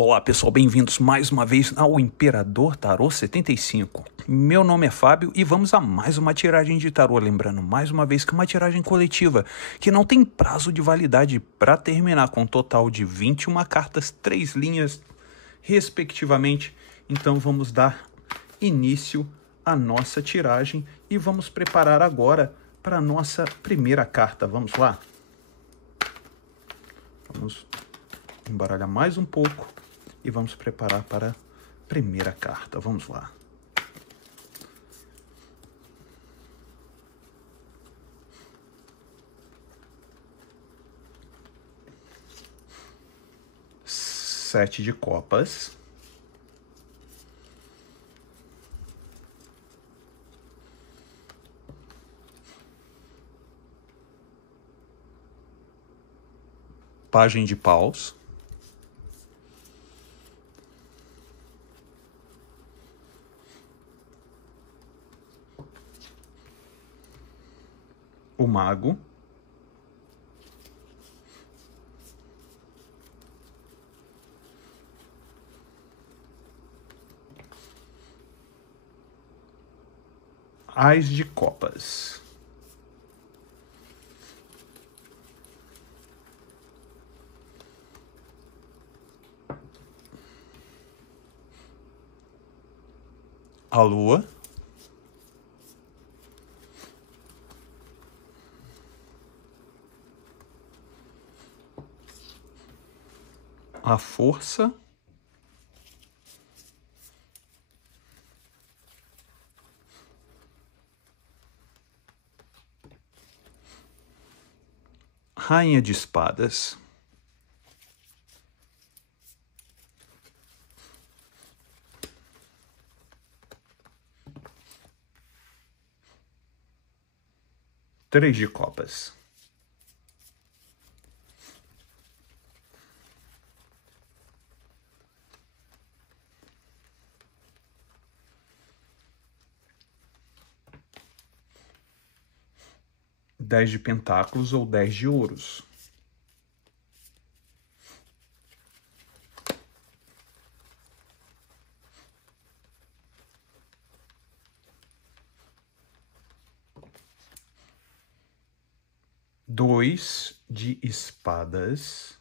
Olá pessoal, bem-vindos mais uma vez ao Imperador Tarô 75. Meu nome é Fábio e vamos a mais uma tiragem de tarô, lembrando mais uma vez que é uma tiragem coletiva, que não tem prazo de validade para terminar, com um total de 21 cartas, 3 linhas respectivamente. Então vamos dar início à nossa tiragem e vamos preparar agora para a nossa primeira carta. Vamos lá? Vamos embaralhar mais um pouco e vamos preparar para a primeira carta. Vamos lá. Sete de copas. Pajem de paus. O mago. Ás de copas. A lua. A força. Rainha de espadas. Três de copas. Dez de pentáculos ou 10 de ouros. Dois de espadas.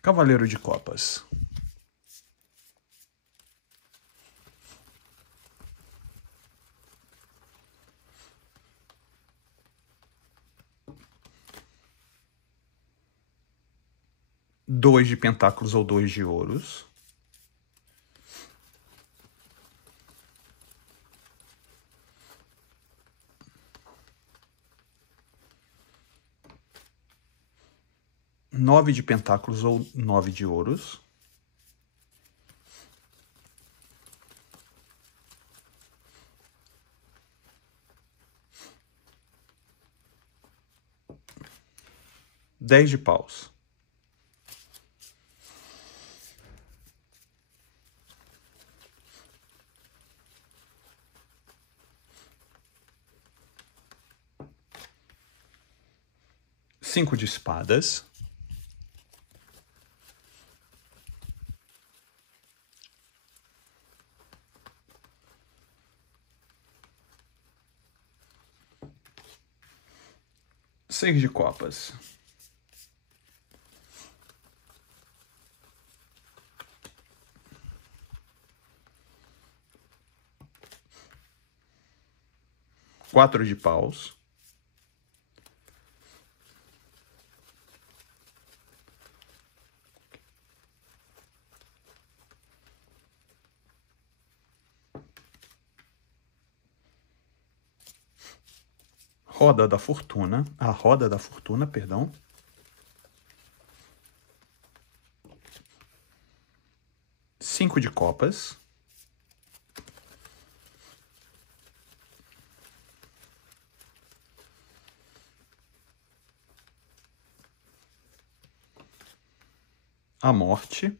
Cavaleiro de copas. Dois de pentáculos ou 2 de ouros. Nove de pentáculos ou 9 de ouros. Dez de paus. Cinco de espadas. Seis de copas. Quatro de paus. Roda da fortuna. A roda da fortuna, perdão. Cinco de copas. A morte.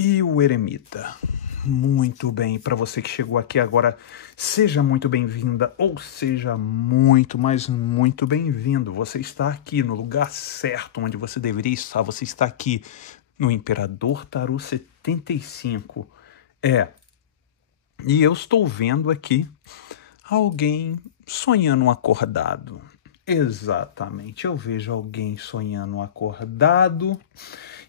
E o eremita? Muito bem, para você que chegou aqui agora, seja muito bem-vinda ou seja muito, mas muito bem-vindo. Você está aqui no lugar certo, onde você deveria estar. Você está aqui no Imperador Tarô 75. E eu estou vendo aqui alguém sonhando acordado. Exatamente, eu vejo alguém sonhando acordado.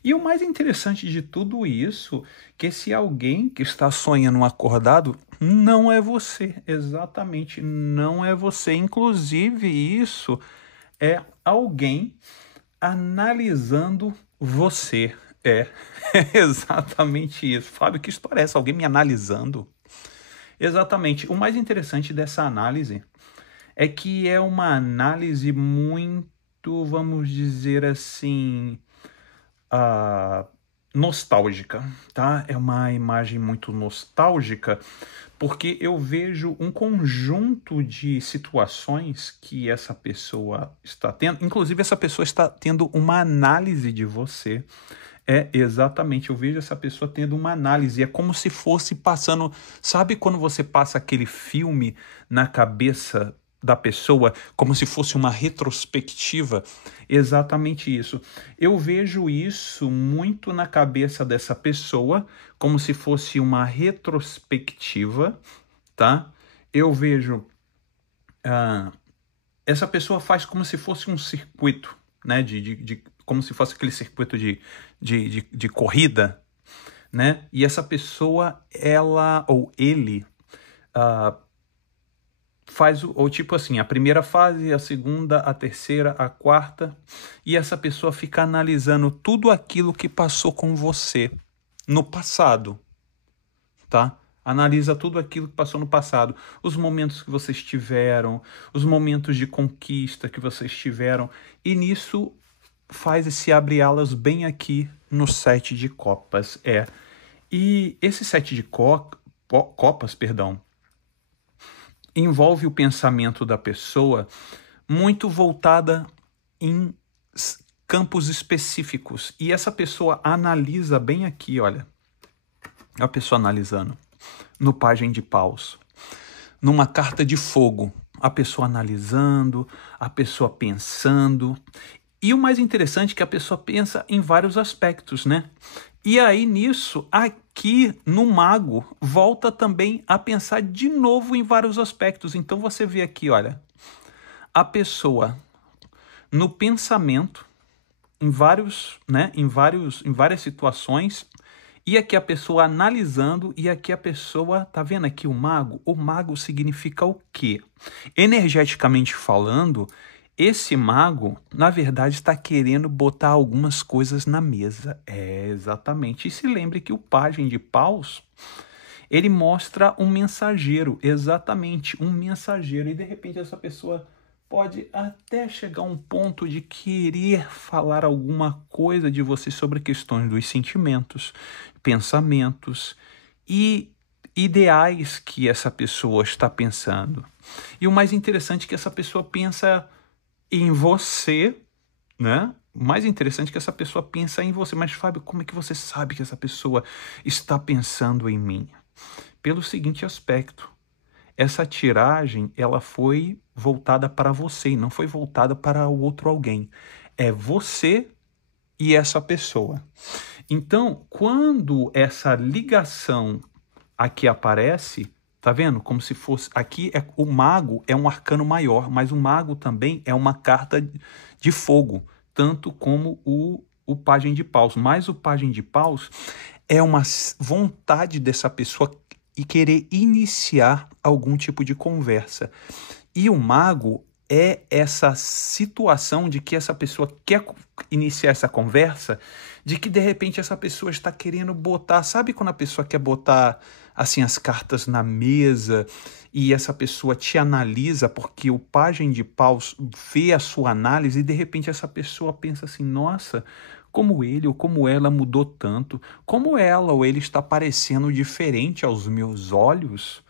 E o mais interessante de tudo isso, que esse alguém que está sonhando acordado não é você. Exatamente, não é você. Inclusive, isso é alguém analisando você. É exatamente isso. Fábio, que história é essa? Alguém me analisando? Exatamente. O mais interessante dessa análise é que é uma análise muito, vamos dizer assim, nostálgica, tá? É uma imagem muito nostálgica, porque eu vejo um conjunto de situações que essa pessoa está tendo, inclusive essa pessoa está tendo uma análise de você. Exatamente, eu vejo essa pessoa tendo uma análise, é como se fosse passando, sabe quando você passa aquele filme na cabeça da pessoa, como se fosse uma retrospectiva? Exatamente isso. Eu vejo isso muito na cabeça dessa pessoa, como se fosse uma retrospectiva, tá? Eu vejo, essa pessoa faz como se fosse um circuito, né? Como se fosse aquele circuito de corrida, né? E essa pessoa, ela ou ele, faz ou tipo assim, a primeira fase, a segunda, a terceira, a quarta, e essa pessoa fica analisando tudo aquilo que passou com você no passado, tá? Analisa tudo aquilo que passou no passado, os momentos que vocês tiveram, os momentos de conquista que vocês tiveram, e nisso faz esse abre-alas bem aqui no 7 de copas. E esse 7 de copas, perdão, envolve o pensamento da pessoa muito voltada em campos específicos. E essa pessoa analisa bem aqui, olha. A pessoa analisando. No Pajem de Paus. Numa carta de fogo. A pessoa analisando, a pessoa pensando. E o mais interessante é que a pessoa pensa em vários aspectos, né? E aí nisso, aqui no mago, volta também a pensar de novo em vários aspectos. Então você vê aqui, olha, a pessoa no pensamento, em várias situações, e aqui a pessoa analisando, e aqui a pessoa, tá vendo aqui o mago? O mago significa o quê? Energeticamente falando, esse mago, na verdade, está querendo botar algumas coisas na mesa. Exatamente. E se lembre que o Pajem de Paus, ele mostra um mensageiro, exatamente, um mensageiro. E de repente essa pessoa pode até chegar a um ponto de querer falar alguma coisa de você sobre questões dos sentimentos, pensamentos e ideais que essa pessoa está pensando. E o mais interessante é que essa pessoa pensa em você, né? O mais interessante é que essa pessoa pensa em você. Mas, Fábio, como é que você sabe que essa pessoa está pensando em mim? Pelo seguinte aspecto. Essa tiragem, ela foi voltada para você e não foi voltada para o outro alguém. É você e essa pessoa. Então, quando essa ligação aqui aparece, tá vendo? Como se fosse... Aqui, o mago é um arcano maior, mas o mago também é uma carta de fogo, tanto como o Pajem de Paus. Mas o Pajem de Paus é uma vontade dessa pessoa e querer iniciar algum tipo de conversa. E o mago é essa situação de que essa pessoa quer iniciar essa conversa, de que de repente essa pessoa está querendo botar, sabe quando a pessoa quer botar assim as cartas na mesa e essa pessoa te analisa porque o Pajem de Paus vê a sua análise e de repente essa pessoa pensa assim, nossa, como ele ou como ela mudou tanto, como ela ou ele está parecendo diferente aos meus olhos.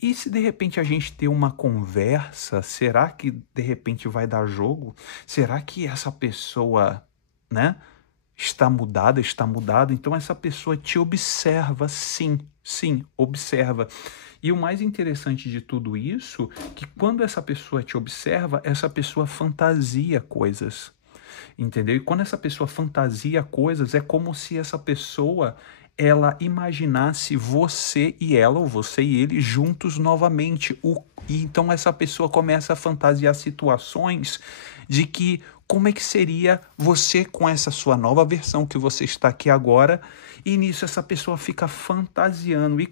E se de repente a gente ter uma conversa, será que de repente vai dar jogo? Será que essa pessoa, né, está mudada, está mudado. Então essa pessoa te observa, sim, sim, observa. E o mais interessante de tudo isso, que quando essa pessoa te observa, essa pessoa fantasia coisas, entendeu? E quando essa pessoa fantasia coisas, é como se essa pessoa ela imaginasse você e ela, ou você e ele, juntos novamente. E então essa pessoa começa a fantasiar situações de que como é que seria você com essa sua nova versão que você está aqui agora, e nisso essa pessoa fica fantasiando. E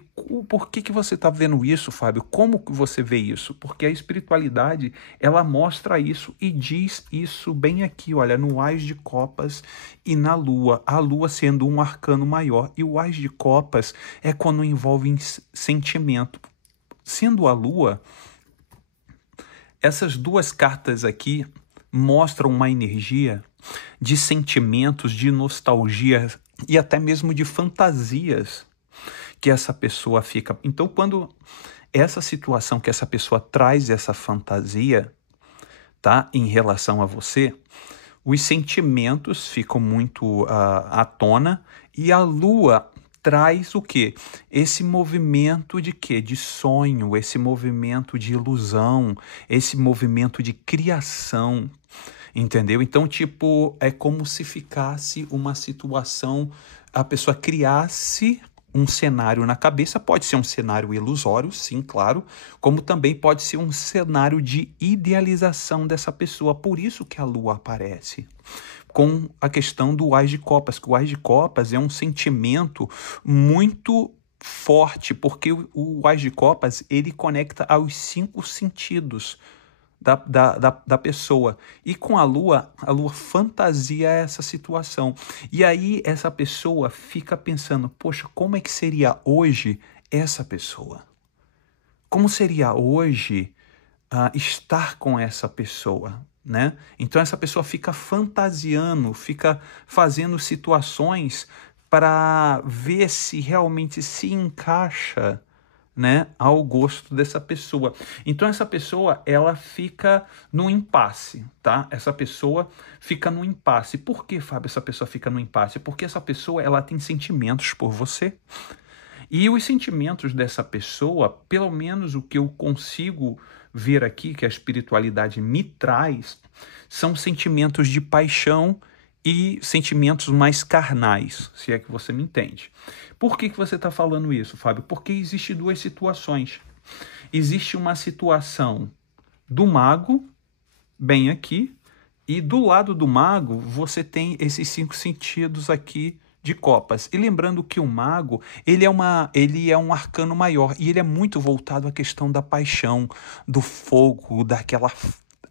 por que você está vendo isso, Fábio? Como que você vê isso? Porque a espiritualidade, ela mostra isso e diz isso bem aqui, olha, no Ás de Copas e na Lua. A Lua sendo um arcano maior, e o Ás de Copas é quando envolve sentimento. Sendo a Lua, essas duas cartas aqui mostram uma energia de sentimentos, de nostalgia e até mesmo de fantasias que essa pessoa fica. Então, quando essa situação que essa pessoa traz essa fantasia, tá, em relação a você, os sentimentos ficam muito à tona, e a Lua traz o quê? Esse movimento de quê? De sonho, esse movimento de ilusão, esse movimento de criação, entendeu? Então, tipo, é como se ficasse uma situação, a pessoa criasse um cenário na cabeça, pode ser um cenário ilusório, sim, claro, como também pode ser um cenário de idealização dessa pessoa. Por isso que a Lua aparece com a questão do Ás de Copas, que o Ás de Copas é um sentimento muito forte, porque o Ás de Copas, ele conecta aos 5 sentidos da pessoa. E com a Lua fantasia essa situação. E aí essa pessoa fica pensando, poxa, como é que seria hoje essa pessoa? Como seria hoje estar com essa pessoa? Né? Então essa pessoa fica fantasiando, fica fazendo situações para ver se realmente se encaixa, né, ao gosto dessa pessoa. Então essa pessoa, ela fica no impasse, tá? Essa pessoa fica no impasse. Por que, Fábio, essa pessoa fica no impasse? Porque essa pessoa, ela tem sentimentos por você. E os sentimentos dessa pessoa, pelo menos o que eu consigo ver aqui, que a espiritualidade me traz, são sentimentos de paixão e sentimentos mais carnais, se é que você me entende. Por que você está falando isso, Fábio? Porque existem 2 situações. Existe uma situação do mago, bem aqui, e do lado do mago você tem esses 5 sentidos aqui de copas. E lembrando que o mago, ele é um arcano maior, e ele é muito voltado à questão da paixão, do fogo, daquela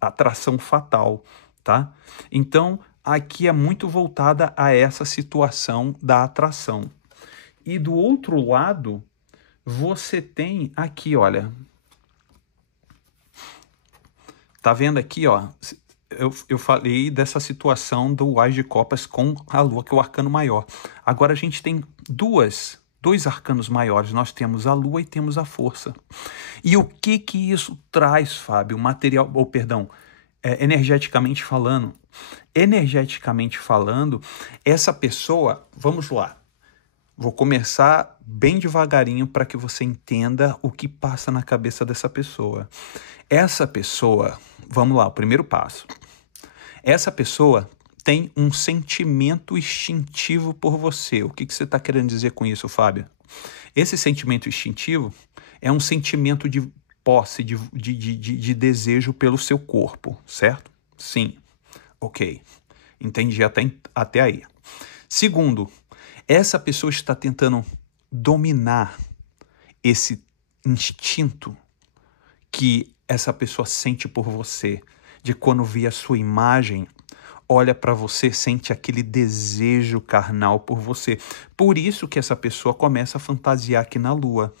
atração fatal, tá? Então, aqui é muito voltada a essa situação da atração. E do outro lado, você tem aqui, olha. Tá vendo aqui, ó? Eu falei dessa situação do Ás de Copas com a Lua, que é o arcano maior. Agora a gente tem dois arcanos maiores. Nós temos a Lua e temos a Força. E o que isso traz, Fábio? Energeticamente falando. Energeticamente falando, essa pessoa, vamos lá. Vou começar bem devagarinho para que você entenda o que passa na cabeça dessa pessoa. Essa pessoa, vamos lá, o primeiro passo. Essa pessoa tem um sentimento instintivo por você. O que você está querendo dizer com isso, Fábio? Esse sentimento instintivo é um sentimento de posse, de desejo pelo seu corpo, certo? Sim. Ok. Entendi até aí. Segundo, essa pessoa está tentando dominar esse instinto que essa pessoa sente por você, de quando vê a sua imagem, olha para você, sente aquele desejo carnal por você. Por isso que essa pessoa começa a fantasiar aqui na Lua.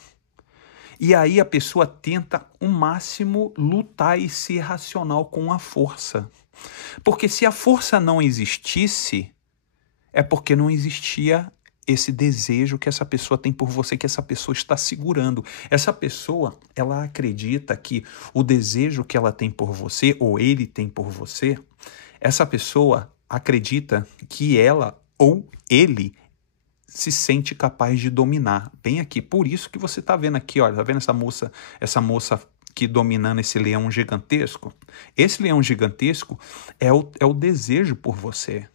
E aí a pessoa tenta o máximo lutar e ser racional com a força. Porque se a força não existisse, é porque não existia esse desejo que essa pessoa tem por você, que essa pessoa está segurando. Essa pessoa, ela acredita que o desejo que ela tem por você, ou ele tem por você, essa pessoa acredita que ela ou ele se sente capaz de dominar. Bem aqui, por isso que você está vendo aqui, olha, tá vendo essa moça aqui dominando esse leão gigantesco? Esse leão gigantesco é o desejo por você.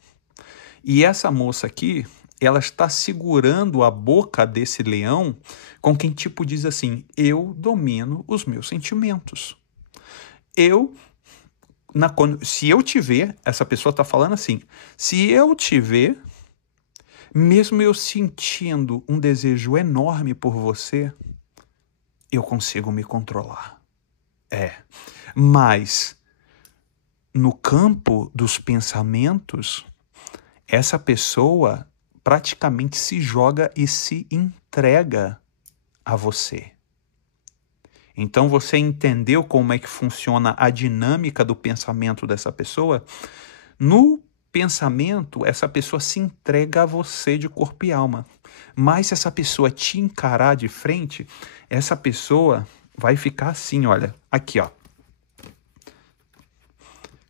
E essa moça aqui, ela está segurando a boca desse leão com quem tipo diz assim, eu domino os meus sentimentos. Se eu te ver, essa pessoa está falando assim, se eu te ver, mesmo eu sentindo um desejo enorme por você, eu consigo me controlar. Mas no campo dos pensamentos, essa pessoa praticamente se joga e se entrega a você. Então você entendeu como é que funciona a dinâmica do pensamento dessa pessoa? No pensamento, essa pessoa se entrega a você de corpo e alma. Mas se essa pessoa te encarar de frente, essa pessoa vai ficar assim, olha, aqui, ó.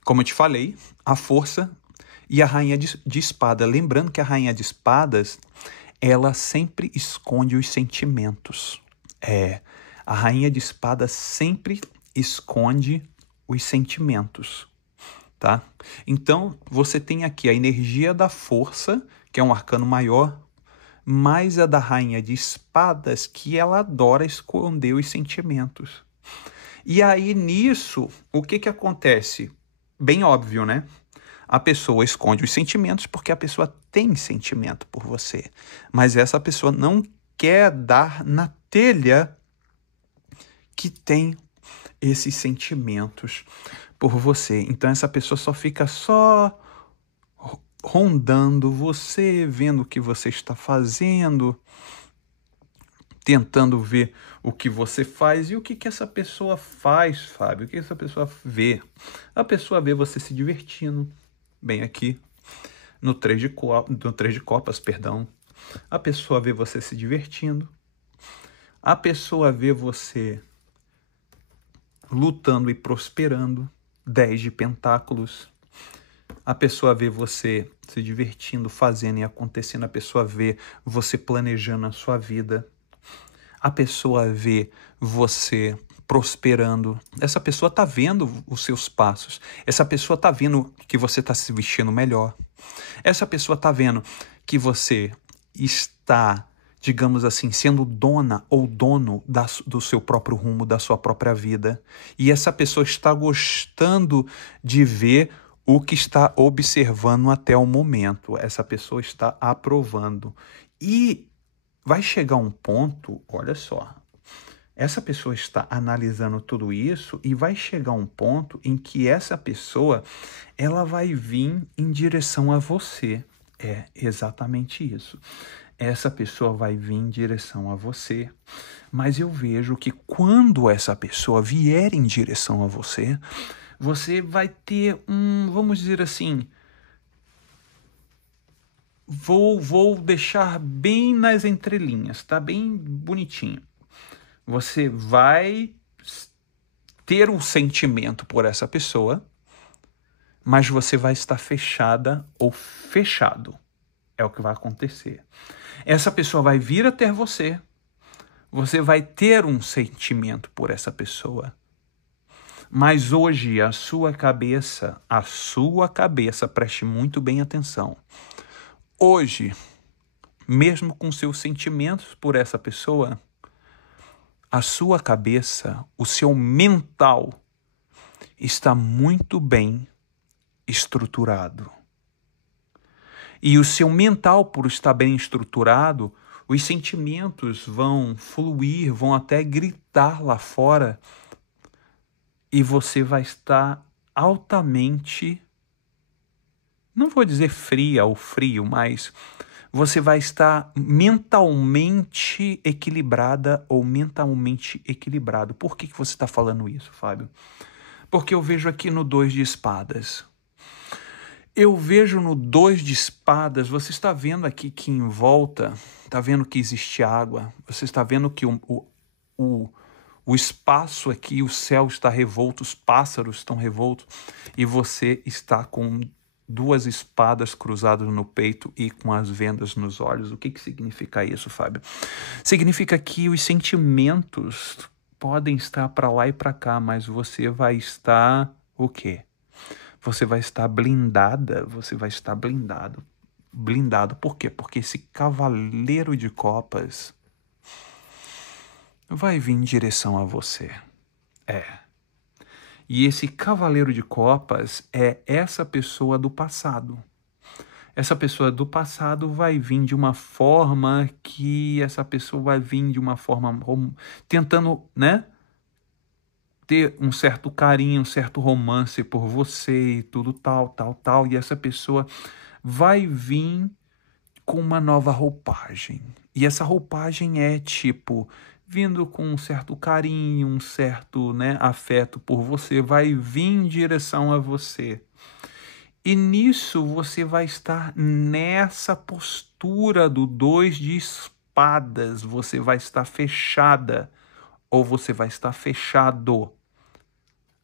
Como eu te falei, a força e a rainha de espada. Lembrando que a rainha de espadas, ela sempre esconde os sentimentos. A rainha de espadas sempre esconde os sentimentos, tá? Então, você tem aqui a energia da força, que é um arcano maior, mais a da rainha de espadas, que ela adora esconder os sentimentos. E aí, nisso, o que acontece? Bem óbvio, né? A pessoa esconde os sentimentos porque a pessoa tem sentimento por você. Mas essa pessoa não quer dar na telha que tem esses sentimentos por você. Então essa pessoa só fica rondando você, vendo o que você está fazendo, tentando ver o que você faz. E o que essa pessoa faz, Fábio? O que essa pessoa vê? A pessoa vê você se divertindo, bem aqui, no 3 de copas, perdão. A pessoa vê você se divertindo. A pessoa vê você lutando e prosperando, 10 de pentáculos. A pessoa vê você se divertindo, fazendo e acontecendo. A pessoa vê você planejando a sua vida. A pessoa vê você prosperando. Essa pessoa está vendo os seus passos. Essa pessoa está vendo que você está se vestindo melhor. Essa pessoa está vendo que você está, digamos assim, sendo dona ou dono do seu próprio rumo, da sua própria vida. E essa pessoa está gostando de ver o que está observando até o momento. Essa pessoa está aprovando. E vai chegar um ponto, olha só, essa pessoa está analisando tudo isso e vai chegar um ponto em que essa pessoa, ela vai vir em direção a você. É exatamente isso. Essa pessoa vai vir em direção a você, mas eu vejo que quando essa pessoa vier em direção a você, você vai ter vamos dizer assim, vou deixar bem nas entrelinhas, tá bem bonitinho. Você vai ter um sentimento por essa pessoa, mas você vai estar fechada ou fechado. É o que vai acontecer. Essa pessoa vai vir até você. Você vai ter um sentimento por essa pessoa. Mas hoje a sua cabeça, preste muito bem atenção. Hoje, mesmo com seus sentimentos por essa pessoa, a sua cabeça, o seu mental, está muito bem estruturado. E o seu mental, por estar bem estruturado, os sentimentos vão fluir, vão até gritar lá fora, e você vai estar altamente, não vou dizer fria ou frio, mas você vai estar mentalmente equilibrada ou mentalmente equilibrado. Por que você está falando isso, Fábio? Porque eu vejo aqui no 2 de espadas. Eu vejo no 2 de espadas, você está vendo aqui que em volta, está vendo que existe água, você está vendo que o espaço aqui, o céu está revolto, os pássaros estão revoltos, e você está com duas espadas cruzadas no peito e com as vendas nos olhos. O que significa isso, Fábio? Significa que os sentimentos podem estar para lá e para cá, mas você vai estar o quê? Você vai estar blindada, você vai estar blindado. Blindado, por quê? Porque esse cavaleiro de copas vai vir em direção a você. E esse cavaleiro de copas é essa pessoa do passado. Essa pessoa do passado vai vir de uma forma tentando, né? Ter um certo carinho, um certo romance por você e tudo tal. E essa pessoa vai vir com uma nova roupagem. E essa roupagem é tipo, vindo com um certo carinho, um certo, né, afeto por você, vai vir em direção a você. E nisso você vai estar nessa postura do 2 de espadas. Você vai estar fechada ou você vai estar fechado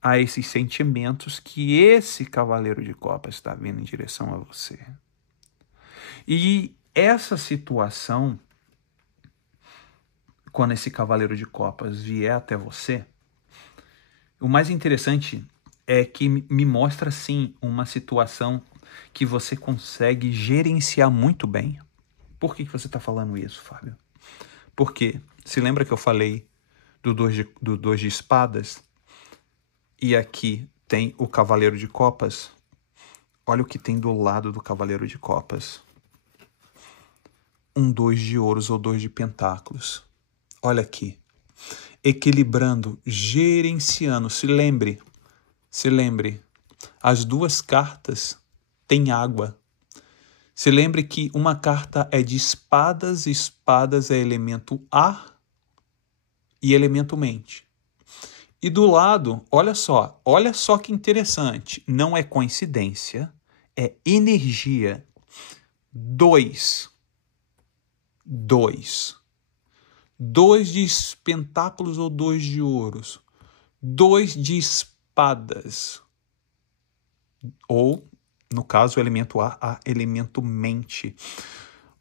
a esses sentimentos que esse cavaleiro de copas está vindo em direção a você. E essa situação, quando esse cavaleiro de copas vier até você, o mais interessante é que me mostra, sim, uma situação que você consegue gerenciar muito bem. Por que você está falando isso, Fábio? Porque, se lembra que eu falei do 2 de espadas? E aqui tem o cavaleiro de copas. Olha o que tem do lado do cavaleiro de copas. Um 2 de ouros ou 2 de pentáculos. Olha aqui. Equilibrando, gerenciando. Se lembre, as duas cartas têm água. Se lembre que uma carta é de espadas, espadas é elemento ar e elemento mente. E do lado, olha só que interessante, não é coincidência, é energia. 2 de pentáculos ou 2 de ouros. 2 de espadas. Ou, no caso, o elemento ar, a elemento mente.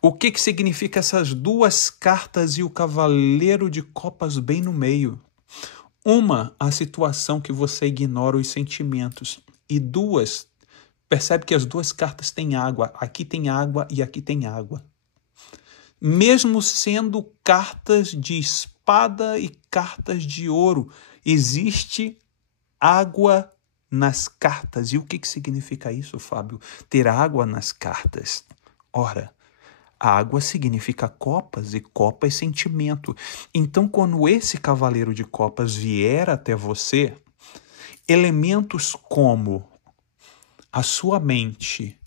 O que significa essas duas cartas e o cavaleiro de copas bem no meio? Uma, a situação que você ignora os sentimentos. E duas, percebe que as duas cartas têm água. Aqui tem água e aqui tem água. Mesmo sendo cartas de espada e cartas de ouro, existe água nas cartas. E o que significa isso, Fábio? Ter água nas cartas. Ora, água significa copas e copas sentimento. Então, quando esse cavaleiro de copas vier até você, elementos como a sua mente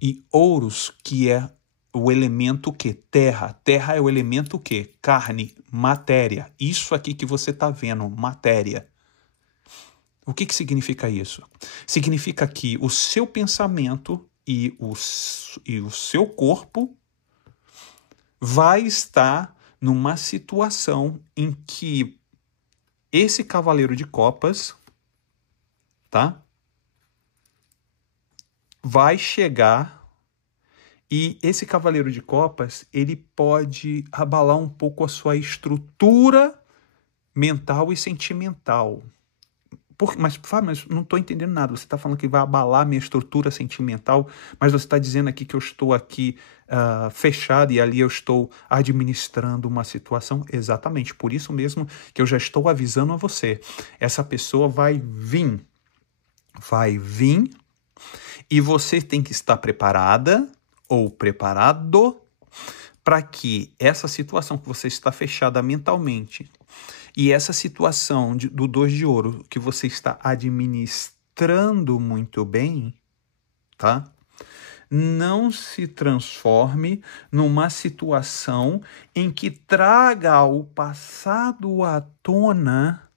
e ouros, que é o elemento que? Terra. Terra é o elemento que? Carne, matéria. Isso aqui que você está vendo, matéria. O que significa isso? Significa que o seu pensamento e o seu corpo vai estar numa situação em que esse cavaleiro de copas, tá? Vai chegar e esse cavaleiro de copas, ele pode abalar um pouco a sua estrutura mental e sentimental. Mas, Fábio, mas não estou entendendo nada. Você está falando que vai abalar minha estrutura sentimental, mas você está dizendo aqui que eu estou aqui fechado e ali eu estou administrando uma situação. Exatamente, por isso mesmo que eu já estou avisando a você. Essa pessoa vai vir e você tem que estar preparada ou preparado para que essa situação que você está fechada mentalmente e essa situação do 2 de ouro que você está administrando muito bem, tá? Não se transforme numa situação em que traga o passado à tona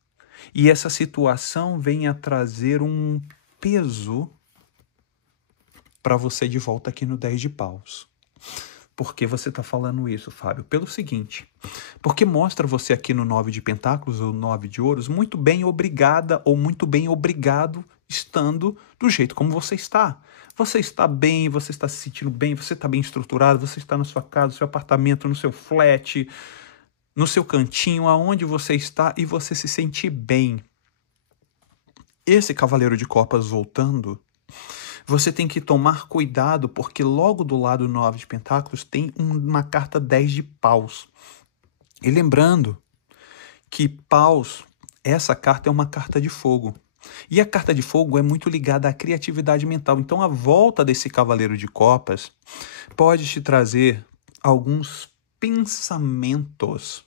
e essa situação venha trazer um peso para você de volta aqui no 10 de paus. Por que você está falando isso, Fábio? Pelo seguinte, porque mostra você aqui no 9 de pentáculos ou 9 de ouros, muito bem obrigada ou muito bem obrigado estando do jeito como você está. Você está bem, você está se sentindo bem, você está bem estruturado, você está na sua casa, no seu apartamento, no seu flat, no seu cantinho, aonde você está e você se sente bem. Esse cavaleiro de copas voltando, você tem que tomar cuidado, porque logo do lado 9 de pentáculos tem uma carta 10 de paus. E lembrando que paus, essa carta é uma carta de fogo. E a carta de fogo é muito ligada à criatividade mental. Então a volta desse cavaleiro de copas pode te trazer alguns pensamentos,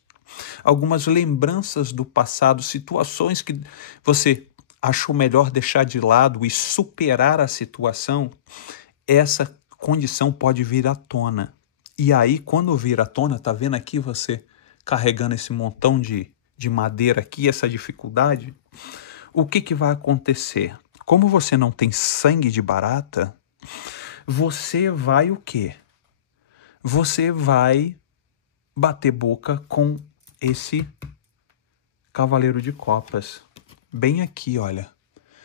algumas lembranças do passado, situações que você achou melhor deixar de lado e superar a situação. Essa condição pode vir à tona. E aí, quando vir à tona, tá vendo aqui você carregando esse montão de madeira aqui, essa dificuldade? O que vai acontecer? Como você não tem sangue de barata, você vai o quê? Você vai bater boca com esse cavaleiro de copas. Bem aqui, olha.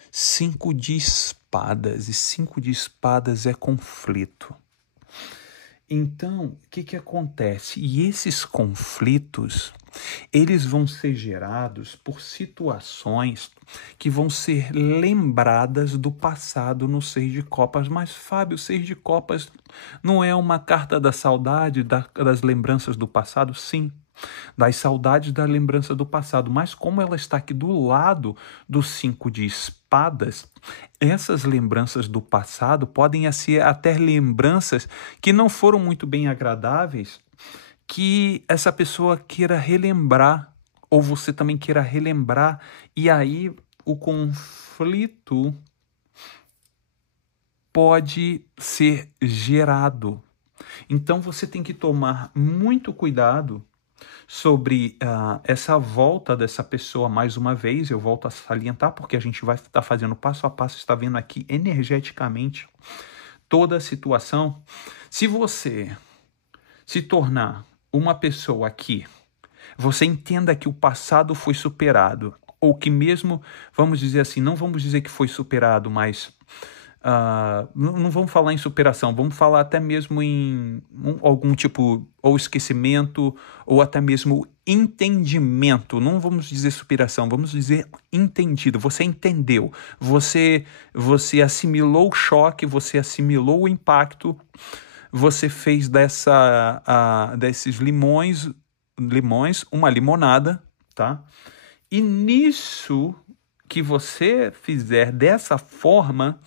5 de espadas. E 5 de espadas é conflito. Então, o que acontece? E esses conflitos, eles vão ser gerados por situações que vão ser lembradas do passado no 6 de copas. Mas, Fábio, o 6 de copas não é uma carta da saudade, das lembranças do passado? Sim, das saudades da lembrança do passado. Mas como ela está aqui do lado do 5 de espadas, essas lembranças do passado podem ser até lembranças que não foram muito bem agradáveis, que essa pessoa queira relembrar, ou você também queira relembrar, e aí o conflito pode ser gerado. Então você tem que tomar muito cuidado sobre essa volta dessa pessoa mais uma vez. Eu volto a salientar porque a gente vai estar fazendo passo a passo, está vendo aqui energeticamente toda a situação. Se você se tornar uma pessoa aqui, você entenda que o passado foi superado, ou que mesmo, vamos dizer assim, não vamos dizer que foi superado, mas não vamos falar em superação, vamos falar até mesmo em algum tipo, ou esquecimento, ou até mesmo entendimento. Não vamos dizer superação, vamos dizer entendido. Você entendeu, você assimilou o choque, você assimilou o impacto, você fez desses limões uma limonada, tá? E nisso que você fizer dessa forma,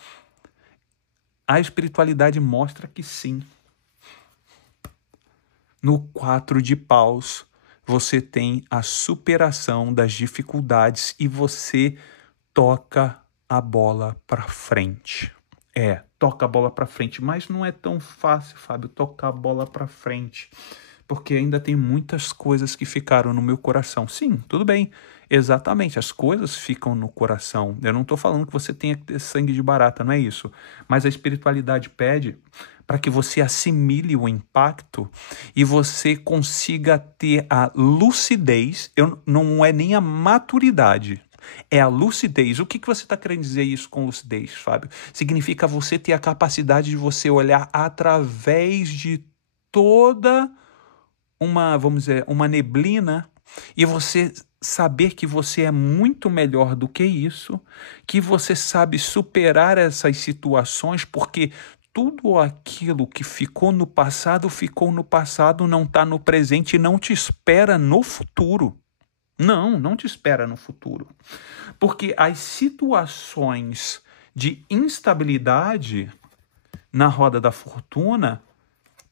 a espiritualidade mostra que sim. No 4 de paus, você tem a superação das dificuldades e você toca a bola para frente. Toca a bola para frente, mas não é tão fácil, Fábio, tocar a bola para frente, porque ainda tem muitas coisas que ficaram no meu coração. Sim, tudo bem, exatamente, as coisas ficam no coração. Eu não estou falando que você tenha que ter sangue de barata, não é isso. Mas a espiritualidade pede para que você assimile o impacto e você consiga ter a lucidez. Não é nem a maturidade, é a lucidez. O que você está querendo dizer isso com lucidez, Fábio? Significa você ter a capacidade de você olhar através de toda uma neblina e você saber que você é muito melhor do que isso, que você sabe superar essas situações, porque tudo aquilo que ficou no passado, não está no presente e não te espera no futuro. Não te espera no futuro. Porque as situações de instabilidade na roda da fortuna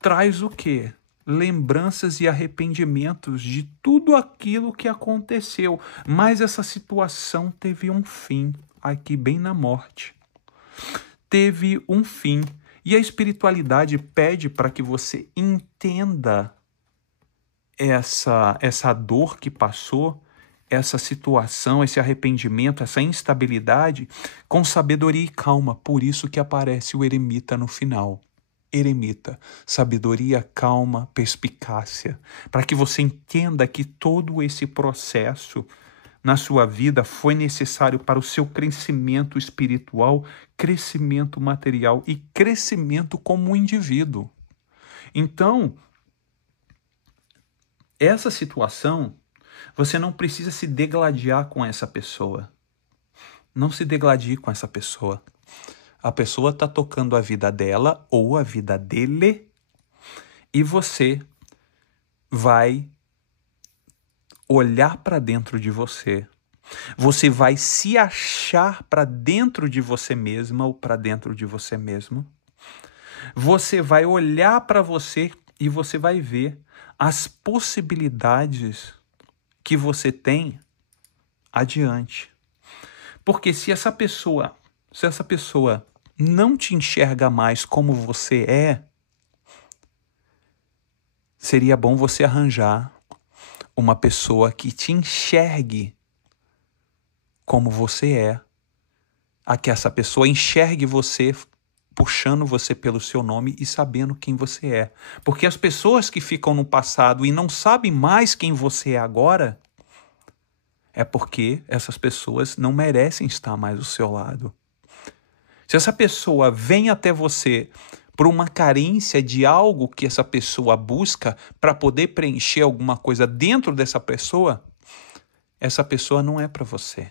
traz o quê? Lembranças e arrependimentos de tudo aquilo que aconteceu. Mas essa situação teve um fim, aqui bem na morte. Teve um fim. E a espiritualidade pede para que você entenda essa dor que passou, essa situação, esse arrependimento, essa instabilidade, com sabedoria e calma. Por isso que aparece o eremita no final. Eremita, sabedoria, calma, perspicácia, para que você entenda que todo esse processo na sua vida foi necessário para o seu crescimento espiritual, crescimento material e crescimento como indivíduo. Então, essa situação, você não precisa se degladiar com essa pessoa. Não se degladie com essa pessoa. A pessoa está tocando a vida dela ou a vida dele e você vai olhar para dentro de você. Você vai se achar para dentro de você mesma ou para dentro de você mesmo. Você vai olhar para você e você vai ver as possibilidades que você tem adiante. Porque se essa pessoa não te enxerga mais como você é, seria bom você arranjar uma pessoa que te enxergue como você é, a que essa pessoa enxergue você, puxando você pelo seu nome e sabendo quem você é. Porque as pessoas que ficam no passado e não sabem mais quem você é agora, é porque essas pessoas não merecem estar mais ao seu lado. Se essa pessoa vem até você por uma carência de algo que essa pessoa busca para poder preencher alguma coisa dentro dessa pessoa, essa pessoa não é para você.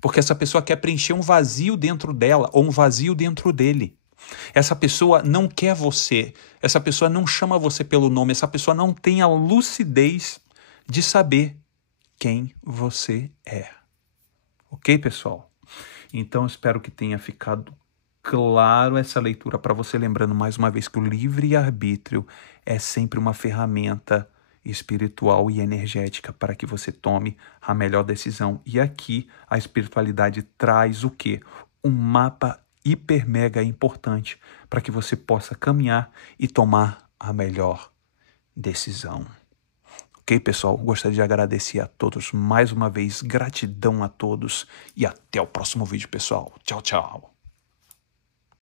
Porque essa pessoa quer preencher um vazio dentro dela ou um vazio dentro dele. Essa pessoa não quer você, essa pessoa não chama você pelo nome, essa pessoa não tem a lucidez de saber quem você é. Ok, pessoal? Então, espero que tenha ficado claro essa leitura para você, lembrando mais uma vez que o livre-arbítrio é sempre uma ferramenta espiritual e energética para que você tome a melhor decisão. E aqui a espiritualidade traz o quê? Um mapa hiper mega importante para que você possa caminhar e tomar a melhor decisão. Ok, pessoal? Gostaria de agradecer a todos mais uma vez. Gratidão a todos e até o próximo vídeo, pessoal. Tchau, tchau.